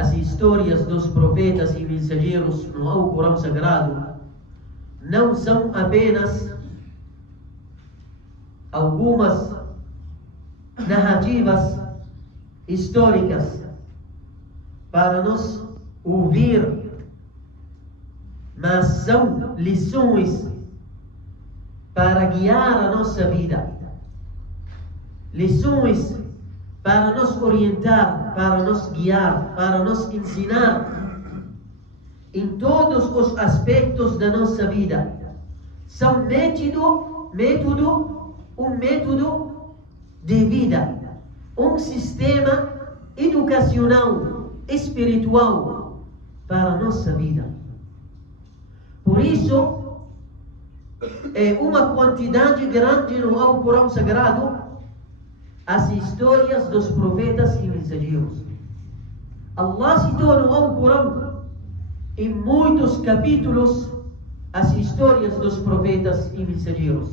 as histórias dos profetas e mensageiros no Alcorão Sagrado não são apenas algumas narrativas históricas para nos ouvir, mas são lições para guiar a nossa vida, lições para nos orientar, para nos guiar, para nos ensinar em todos os aspectos da nossa vida. São um método de vida, um sistema educacional, espiritual para a nossa vida. Por isso, é uma quantidade grande no Alcorão Sagrado as histórias dos profetas e mensageiros. Allah citou no Alcorão em muitos capítulos as histórias dos profetas e mensageiros.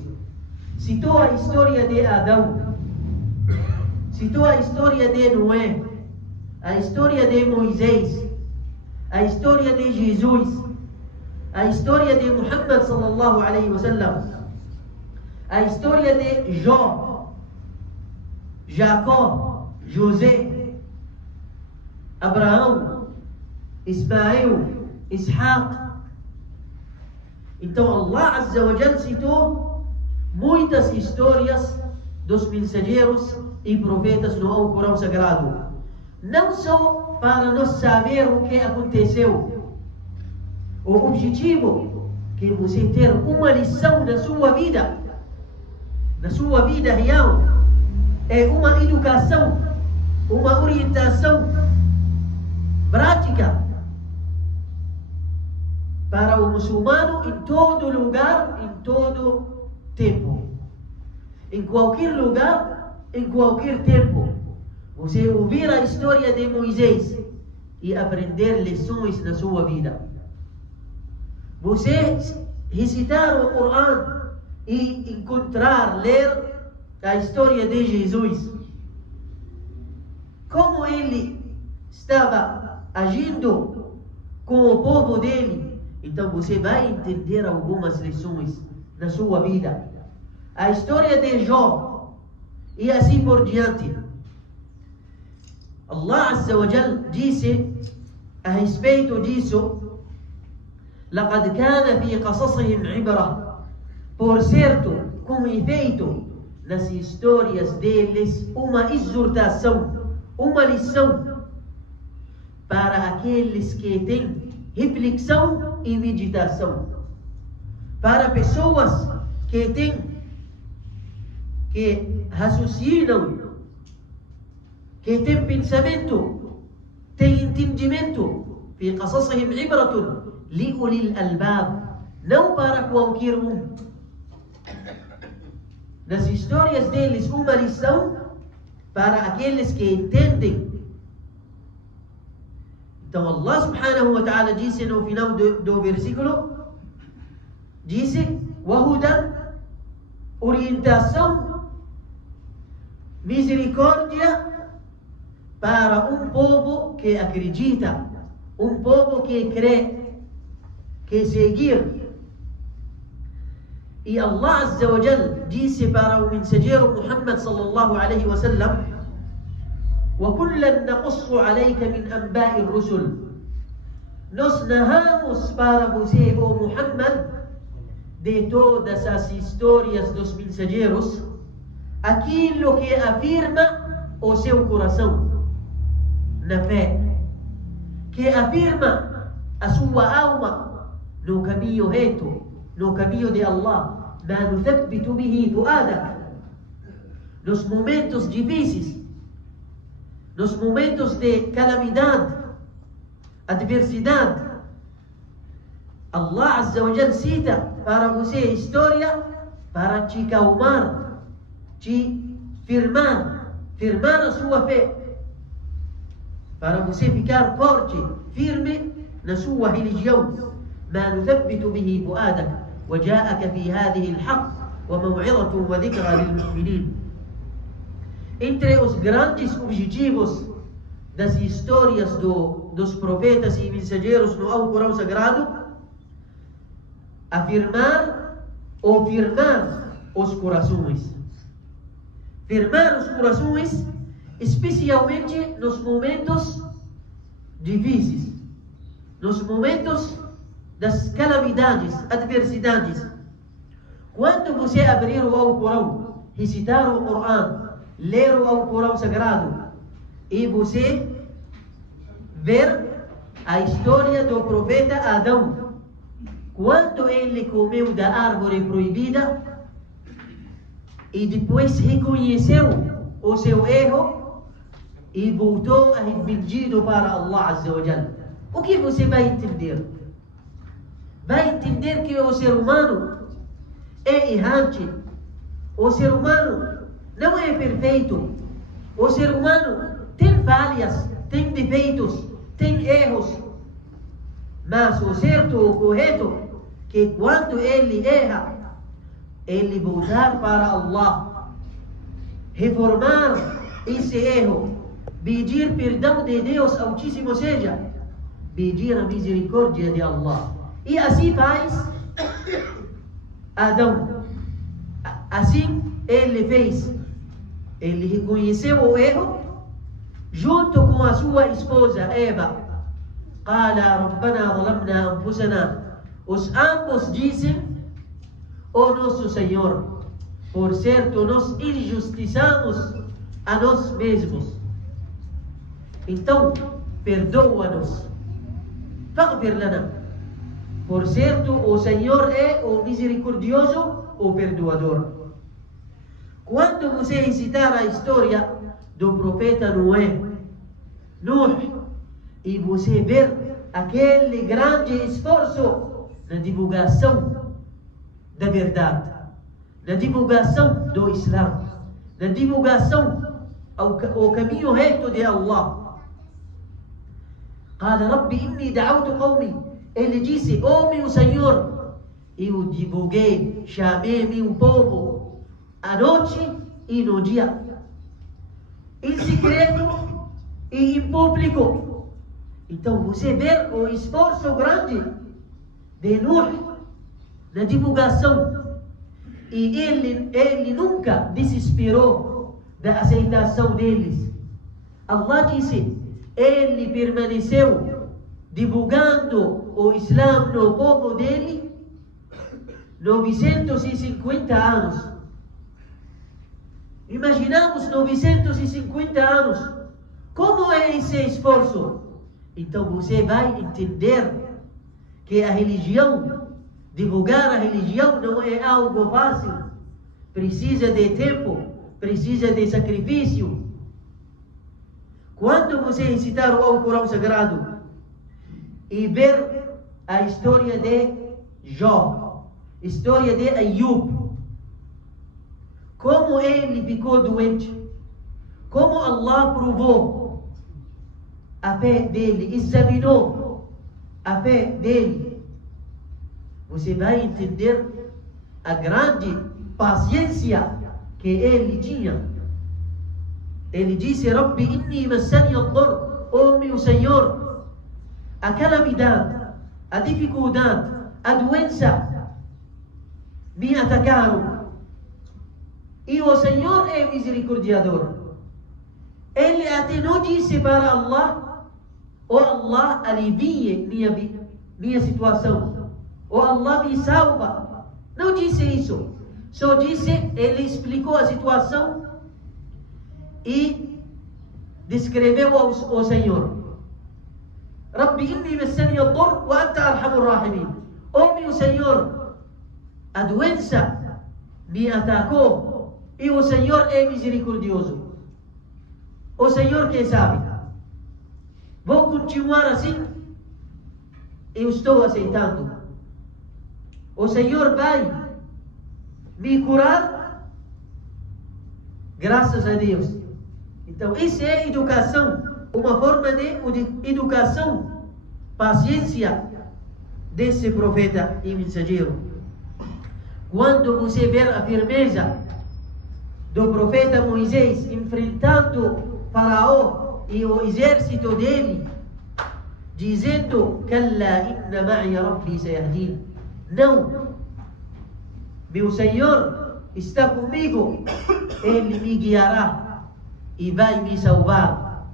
Citou a história de Adão, citou a história de Noé, a história de Moisés, a história de Jesus, a história de Muhammad sallallahu alaihi wasallam, a história de Jó, Jacó, José, Abraão, Ismael, Ishaq. Então Allah Azza wa Jal citou muitas histórias dos mensageiros e profetas no Alcorão Sagrado, não só para nós saber o que aconteceu. O objetivo é você ter uma lição na sua vida real, é uma educação, uma orientação prática para o muçulmano em todo lugar, em todo tempo. Em qualquer lugar, em qualquer tempo. Você ouvir a história de Moisés e aprender lições na sua vida. Você recitar o Corão e encontrar, ler a história de Jesus. Como ele estava agindo com o povo dele. Então você vai entender algumas lições na sua vida. A história de Jó e assim por diante. Allah Azza wa Jal disse a respeito disso: لقد كان في قصصهم عبرة. Por certo, com efeito, nas histórias deles, uma exortação, uma lição para aqueles que têm reflexão e meditação, para pessoas que raciocinam, que têm pensamento, têm entendimento. في قصصهم عبرة لأولي الألباب. Não para qualquer um. Nas histórias deles, uma lição para aqueles que entendem. Então Allah subhanahu wa ta'ala disse no final do versículo, disse: Wahudan, orientação, misericórdia para um povo que acredita, um povo que crê, que seguir. E Allah Azza wa Jal disse para o mensageiro Muhammad sallallahu alaihi wa sallam: وَكُلًّا نَقُصُّ عَلَيْكَ مِنْ أَنْبَاءِ الرُّسُلِ. Nós narramos para você, ó Muhammad, de todas as histórias dos mensageiros, aquilo que afirma o seu coração na fé, que afirma a sua alma no caminho reto, no caminho de Allah. ما نثبت به فؤادك. Nos momentos difíceis, nos momentos de calamidade, adversidade, Allah Azza wa Jal cita para você história para te calmar, te firmar a sua fé, para você ficar forte, firme na sua religião. ما نثبت به فؤادك وجاءك في هذه الحق وموعظة وذكرى للمؤمنين. Entre os grandes objetivos das histórias dos profetas e mensageiros no Alcorão Sagrado, afirmar ou firmar os corações. Firmar os corações, especialmente nos momentos difíceis, nos momentos das calamidades, adversidades. Quando você abrir o Alcorão, recitar o Corão, ler o Alcorão Sagrado, e você ver a história do profeta Adão, quando ele comeu da árvore proibida e depois reconheceu o seu erro e voltou arrependido para Allah Azza wa Jalla. O que você vai entender? Vai entender que o ser humano é errante, o ser humano não é perfeito, o ser humano tem falhas, tem defeitos, tem erros. Mas o certo, o correto, que quando ele erra, ele voltar para Allah, reformar esse erro, pedir perdão de Deus Altíssimo seja, pedir a misericórdia de Allah. E assim faz Adão. Assim ele fez. Ele reconheceu o erro junto com a sua esposa Eva. Qala Rabbana zalamna anfusana. Os ambos dizem: ó nosso Senhor, por certo nós injustiçamos a nós mesmos. Então, perdoa-nos. Faghfir lana. Por certo, o Senhor é o misericordioso, o perdoador. Quando você recitar a história do profeta Nuh, e você ver aquele grande esforço na divulgação da verdade, na divulgação do Islã, na divulgação ao caminho reto de Allah. قال رب إني دعوت قومي. Ele disse: ó meu Senhor, eu divulguei, chamei meu povo à noite e no dia, em secreto e em público. Então você vê o esforço grande de Nuh na divulgação, e ele nunca desesperou da aceitação deles. Allah disse: ele permaneceu divulgando o Islã no povo dele 950 anos. Imaginamos 950 anos. Como é esse esforço? Então você vai entender que a religião, divulgar a religião não é algo fácil. Precisa de tempo, precisa de sacrifício. Quando você recitar o Alcorão Sagrado e ver a história de Jó, história de Ayub, como ele ficou doente, como Allah provou a fé dele, examinou a fé dele, você vai entender a grande paciência que ele tinha. Ele disse: Rabbi inni massani ad-dur. Ó meu Senhor, a calamidade, a dificuldade, a doença me atacaram. E o Senhor é misericordiador. Ele até não disse para Allah: ó Allah, alivie minha situação. Ó Allah, me salva. Não disse isso. Só disse, ele explicou a situação e descreveu ao Senhor. Rabbi inni massani ad-dur wa anta arhamur rahimin. Ó meu Senhor, a doença me atacou e o Senhor é misericordioso. O Senhor que sabe. Vou continuar assim? Eu estou aceitando. O Senhor vai me curar? Graças a Deus. Então, isso é educação, uma forma de educação, paciência desse profeta e mensageiro. Quando você ver a firmeza do profeta Moisés enfrentando Faraó e o exército dele, dizendo: Kalla inna ma'i rabbi sayahdin. Não, meu Senhor está comigo, Ele me guiará e vai me salvar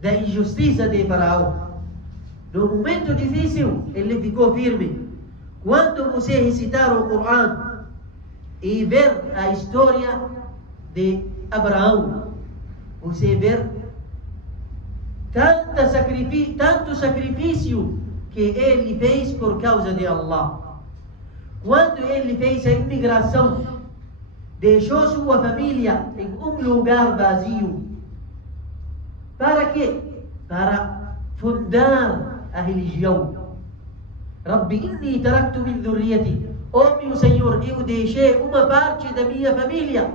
da injustiça de Faraó. No momento difícil, ele ficou firme. Quando você recitar o Corão e ver a história de Abraão, você ver tanto sacrifício que ele fez por causa de Allah. Quando ele fez a imigração, deixou sua família em um lugar vazio. Para quê? Para fundar a religião. Rabbi inni taraktu min dhurriyati. Oh meu Senhor, eu deixei uma parte da minha família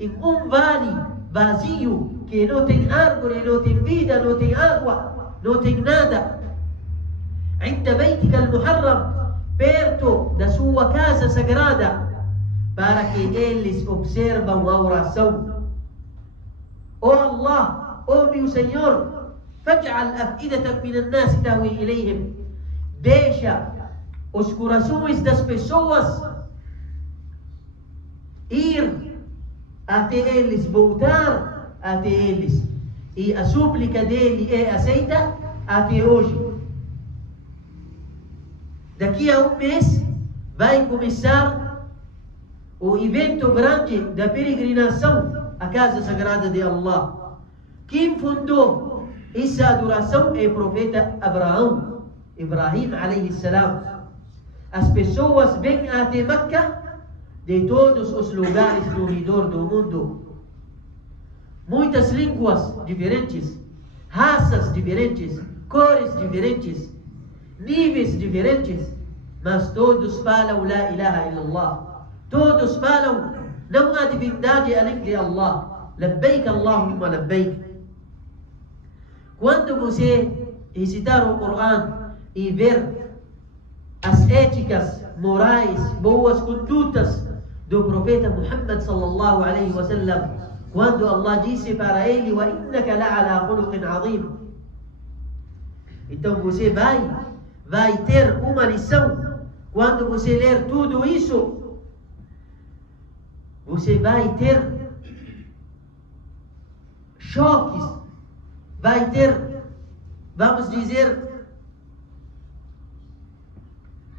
em um vale vazio, que não tem árvore, não tem vida, não tem água, não tem nada. عند بيتك المحرم, perto da sua casa sagrada, para que eles observam a oração. Oh Allah, oh meu Senhor, فاجعل أفئدة من الناس تهوي إليهم. Deixa os corações das pessoas ir até eles, voltar até eles. E a súplica dele é aceita até hoje. Daqui a um mês vai começar o evento grande da peregrinação à Casa Sagrada de Allah. Quem fundou essa adoração é o profeta Abraão, Ibrahim alayhi salam. As pessoas vêm até Meca de todos os lugares do redor do mundo. Muitas línguas diferentes, raças diferentes, cores diferentes, níveis diferentes, mas todos falam La ilaha illallah. Todos falam: não há divindade além de Allah. Labbaik Allahumma labbaik. Quando você recitar o Corão e ver as éticas morais, boas condutas do profeta Muhammad sallallahu alaihi wasallam, quando Allah disse para ele: wa innaka la'ala khuluqin azim. Então você vai ter uma lição. Quando você ler tudo isso, você vai ter choques, vai ter, vamos dizer,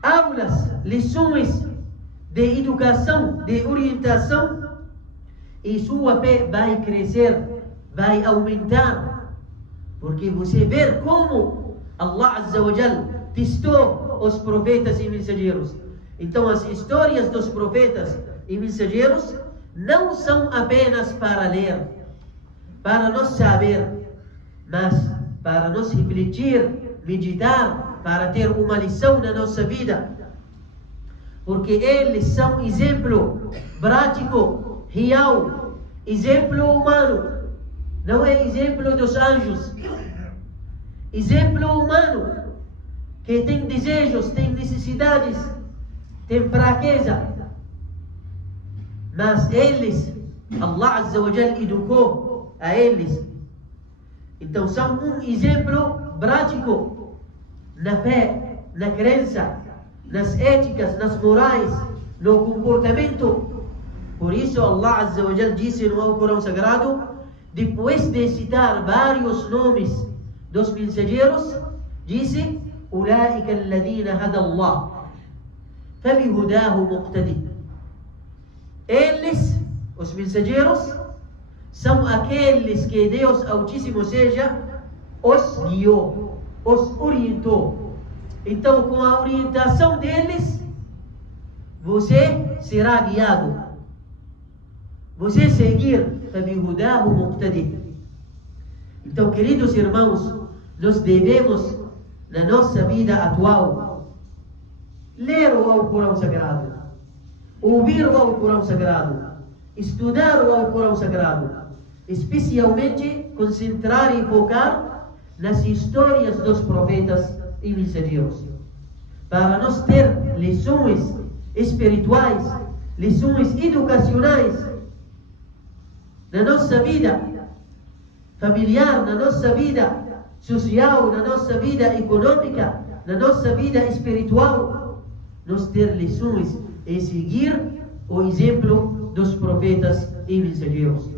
aulas, lições de educação, de orientação, e sua fé vai crescer, vai aumentar, porque você vê como Allah Azza wa Jal testou os profetas e mensageiros. Então as histórias dos profetas e mensageiros não são apenas para ler, para nós saber, mas para nós refletir, meditar, para ter uma lição na nossa vida. Porque eles são exemplo prático, real, exemplo humano. Não é exemplo dos anjos. Exemplo humano, que tem desejos, tem necessidades, tem fraqueza. Mas eles, Allah Azza wa Jal educou a eles. Então são um exemplo prático na fé, na crença, nas éticas, nas morais, no comportamento. Por isso Allah Azza wa Jal disse no Alcorão Sagrado, depois de citar vários nomes dos mensageiros, disse: أولئك الذين هدى الله فبهداه مقتدي. Eles, os mensageiros, são aqueles que Deus Altíssimo seja os guiou, os orientou. Então, com a orientação deles, você será guiado. Você seguir, فبهداه مقتدي. Então, queridos irmãos, nós devemos, na nossa vida atual, ler o Alcorão Sagrado, ouvir o Alcorão Sagrado, estudar o Alcorão Sagrado, especialmente concentrar e focar nas histórias dos profetas e mensageiros, para nós ter lições espirituais, lições educacionais na nossa vida. familiar, na nossa vida social, na nossa vida econômica, na nossa vida espiritual, nós ter lições e seguir o exemplo dos profetas e mensageiros.